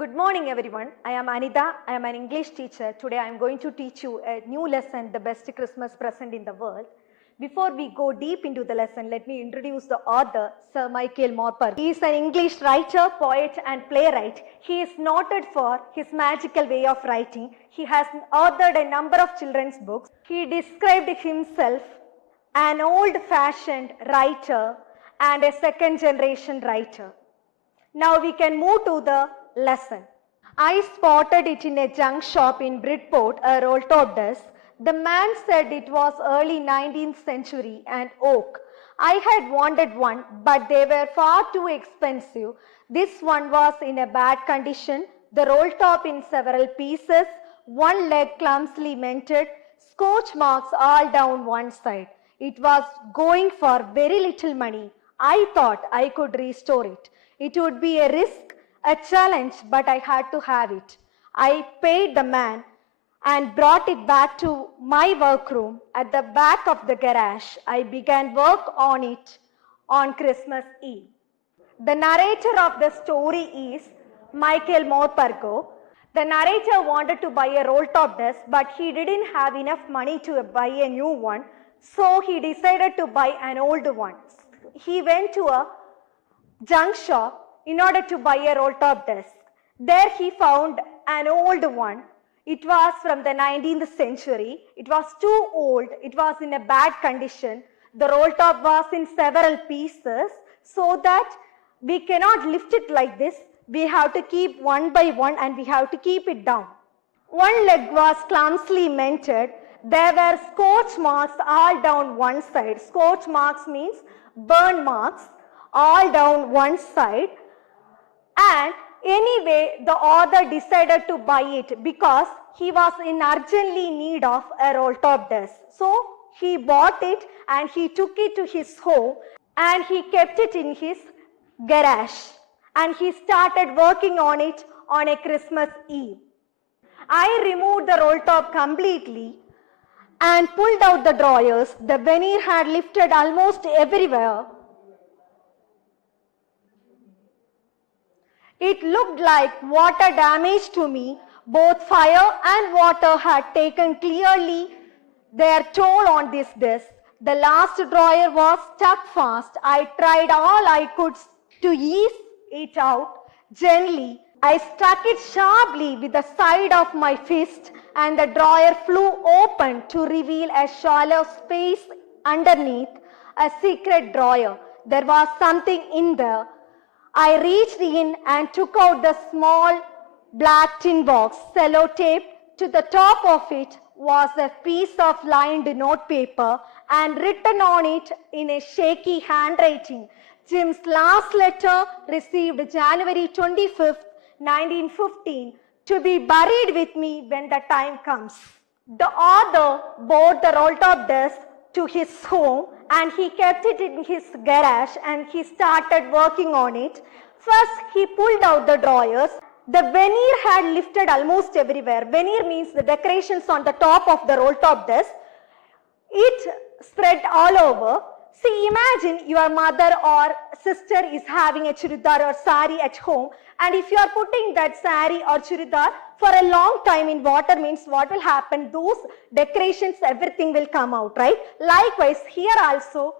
Good morning everyone. I am Anita. I am an English teacher. Today I am going to teach you a new lesson, the best Christmas present in the world. Before we go deep into the lesson, let me introduce the author, Sir Michael Morpurgo. He is an English writer, poet and playwright. He is noted for his magical way of writing. He has authored a number of children's books. He described himself an old-fashioned writer and a second-generation writer. Now we can move to the lesson. I spotted it in a junk shop in Bridport, a roll-top desk. The man said it was early 19th century and oak. I had wanted one, but they were far too expensive. This one was in a bad condition, the roll-top in several pieces, one leg clumsily mended, scorch marks all down one side. It was going for very little money. I thought I could restore it. It would be a risk, a challenge, but I had to have it. I paid the man and brought it back to my workroom at the back of the garage. I began work on it on Christmas Eve. The narrator of the story is Michael Morpurgo. The narrator wanted to buy a roll-top desk, but he didn't have enough money to buy a new one, so he decided to buy an old one. He went to a junk shop in order to buy a roll-top desk. There he found an old one. It was from the 19th century. It was too old. It was in a bad condition. The roll-top was in several pieces, so that we cannot lift it like this. We have to keep one by one and we have to keep it down. One leg was clumsily mended. There were scorch marks all down one side. Scorch marks means burn marks all down one side. And anyway, the author decided to buy it because he was in urgently need of a roll-top desk. So he bought it and he took it to his home and he kept it in his garage. And he started working on it on a Christmas Eve. I removed the roll-top completely and pulled out the drawers. The veneer had lifted almost everywhere. It looked like water damage to me. Both fire and water had taken clearly their toll on this desk. The last drawer was stuck fast. I tried all I could to ease it out gently. I struck it sharply with the side of my fist and the drawer flew open to reveal a shallow space underneath, a secret drawer. There was something in there. I reached in and took out the small black tin box. Sellotape to the top of it was a piece of lined notepaper and written on it in a shaky handwriting, Jim's last letter received January 25th, 1915, to be buried with me when the time comes. The author brought the roll-top desk to his home and he kept it in his garage and he started working on it. First, he pulled out the drawers. The veneer had lifted almost everywhere. Veneer means the decorations on the top of the roll-top desk. It spread all over. See, imagine your mother or sister is having a churidar or sari at home, and if you are putting that sari or churidar for a long time in water, means what will happen? Those decorations, everything will come out, right? Likewise, here also,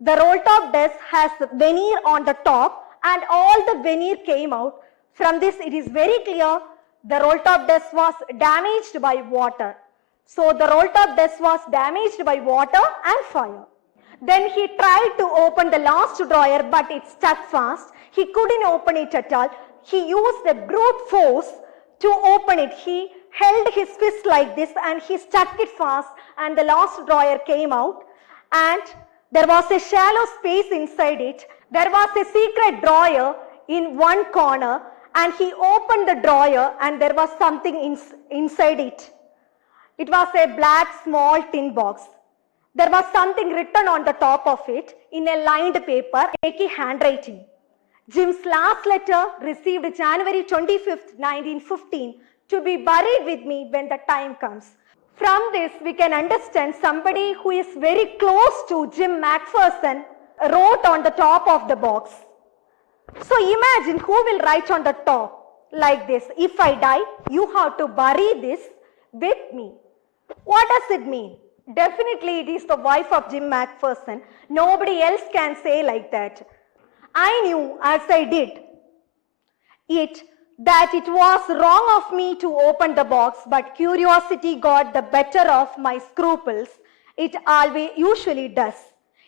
the roll-top desk has veneer on the top, and all the veneer came out. From this, it is very clear the roll-top desk was damaged by water. So, the roll-top desk was damaged by water and fire. Then he tried to open the last drawer, but it stuck fast. He couldn't open it at all. He used a brute force to open it. He held his fist like this and he stuck it fast, and the last drawer came out, and there was a shallow space inside it. There was a secret drawer in one corner, and he opened the drawer and there was something inside it. It was a black small tin box. There was something written on the top of it in a lined paper, shaky handwriting. Jim's last letter received January 25th, 1915, to be buried with me when the time comes. From this, we can understand somebody who is very close to Jim McPherson wrote on the top of the box. So imagine who will write on the top. like this: if I die, you have to bury this with me. What does it mean? Definitely it is the wife of Jim McPherson. Nobody else can say like that. I knew as I did it that it was wrong of me to open the box, but curiosity got the better of my scruples. It always usually does.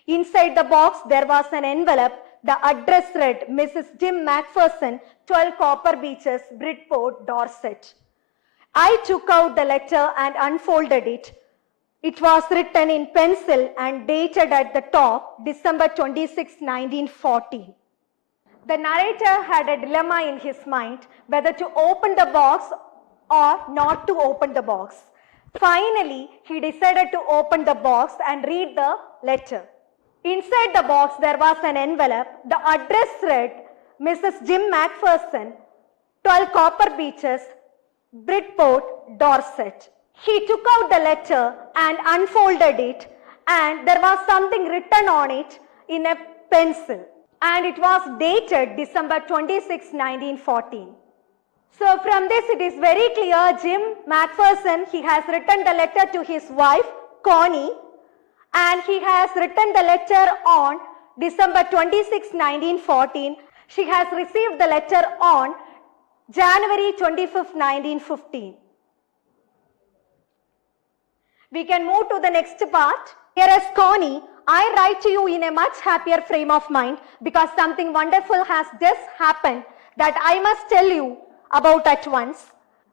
Inside the box there was an envelope. The address read Mrs. Jim McPherson, 12 Copper Beeches, Bridport, Dorset. I took out the letter and unfolded it. It was written in pencil and dated at the top, December 26, 1940. The narrator had a dilemma in his mind whether to open the box or not to open the box. Finally, he decided to open the box and read the letter. Inside the box, there was an envelope. The address read Mrs. Jim McPherson, 12 Copper Beeches, Bridport, Dorset. He took out the letter and unfolded it, and there was something written on it in a pencil, and it was dated December 26, 1914. So from this it is very clear Jim McPherson, he has written the letter to his wife Connie, and he has written the letter on December 26, 1914. She has received the letter on January 25, 1915. We can move to the next part. Dearest Connie, I write to you in a much happier frame of mind because something wonderful has just happened that I must tell you about at once.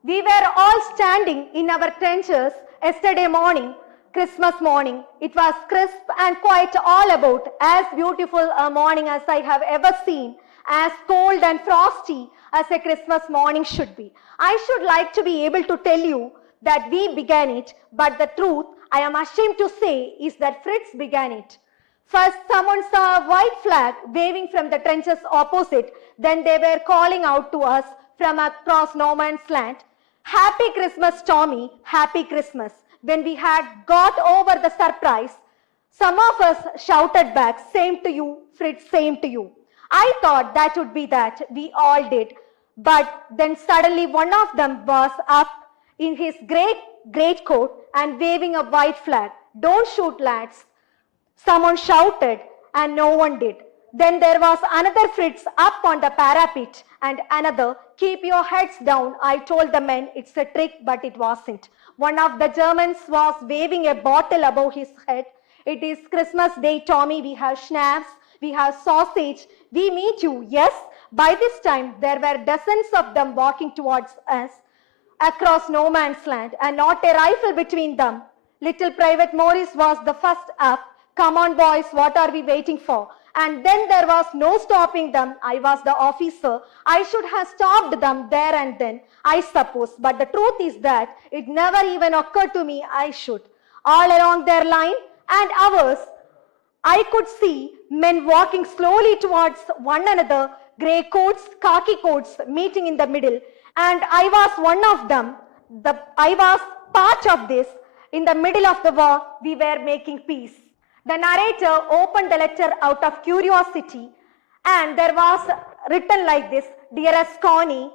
We were all standing in our trenches yesterday morning, Christmas morning. It was crisp and quiet all about, as beautiful a morning as I have ever seen, as cold and frosty as a Christmas morning should be. I should like to be able to tell you that we began it, but the truth I am ashamed to say is that Fritz began it. First, someone saw a white flag waving from the trenches opposite. Then they were calling out to us from across no man's land, "Happy Christmas, Tommy, Happy Christmas." When we had got over the surprise, some of us shouted back, "Same to you, Fritz, same to you." I thought that would be that. We all did. But then suddenly one of them was up in his great coat and waving a white flag. "Don't shoot, lads," someone shouted, and no one did. Then there was another Fritz up on the parapet, and another. "Keep your heads down," I told the men. It's a trick, but it wasn't. One of the Germans was waving a bottle above his head. "It is Christmas Day, Tommy. We have schnapps, we have sausage. We meet you." Yes, by this time there were dozens of them walking towards us across no man's land, and not a rifle between them. Little Private Morris was the first up. "Come on, boys, what are we waiting for?" And then there was no stopping them. I was the officer. I should have stopped them there and then, I suppose. But the truth is that it never even occurred to me I should. All along their line and ours, I could see men walking slowly towards one another, grey coats, khaki coats, meeting in the middle. And I was one of them. I was part of this. In the middle of the war, we were making peace. The narrator opened the letter out of curiosity, and there was written like this: "Dearest Connie,"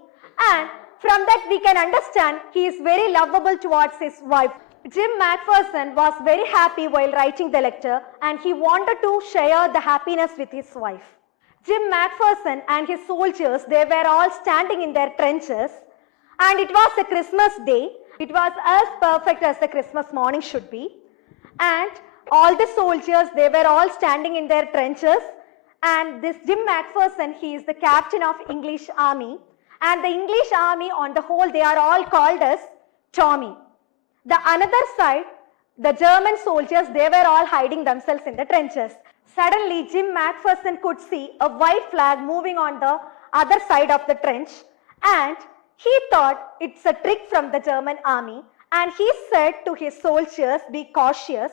and from that we can understand he is very lovable towards his wife. Jim McPherson was very happy while writing the letter, and he wanted to share the happiness with his wife. Jim McPherson and his soldiers, they were all standing in their trenches, and it was a Christmas day. It was as perfect as the Christmas morning should be. And all the soldiers, they were all standing in their trenches, and this Jim McPherson, he is the captain of English Army, and the English Army on the whole, they are all called as Tommy. The another side, the German soldiers, they were all hiding themselves in the trenches. Suddenly, Jim McPherson could see a white flag moving on the other side of the trench, and he thought it's a trick from the German army, and he said to his soldiers, "Be cautious."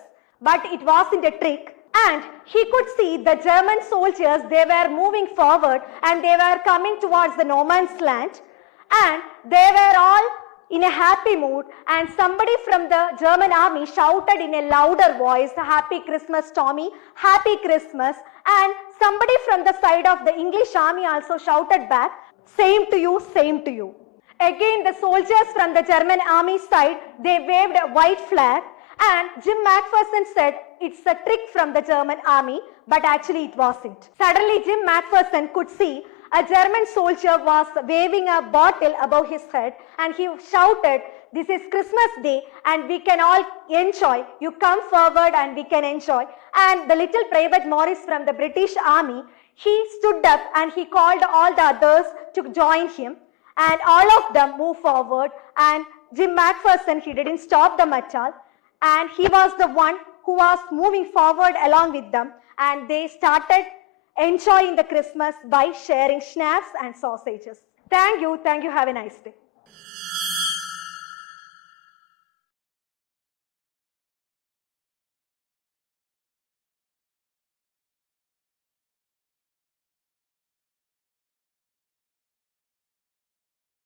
But it wasn't a trick, and he could see the German soldiers, they were moving forward and they were coming towards the no man's land, and they were all in a happy mood, and somebody from the German army shouted in a louder voice, "Happy Christmas, Tommy, Happy Christmas." And somebody from the side of the English army also shouted back, Same to you, same to you. Again, the soldiers from the German army side, they waved a white flag, and Jim McPherson said it's a trick from the German army, but actually it wasn't. Suddenly, Jim McPherson could see a German soldier was waving a bottle above his head, and he shouted, "This is Christmas Day and we can all enjoy. You come forward and we can enjoy." And the little Private Morris from the British Army, he stood up and he called all the others to join him. And all of them moved forward, and Jim McPherson, he didn't stop them at all. And he was the one who was moving forward along with them, and they started enjoying the Christmas by sharing schnapps and sausages. Thank you. Have a nice day.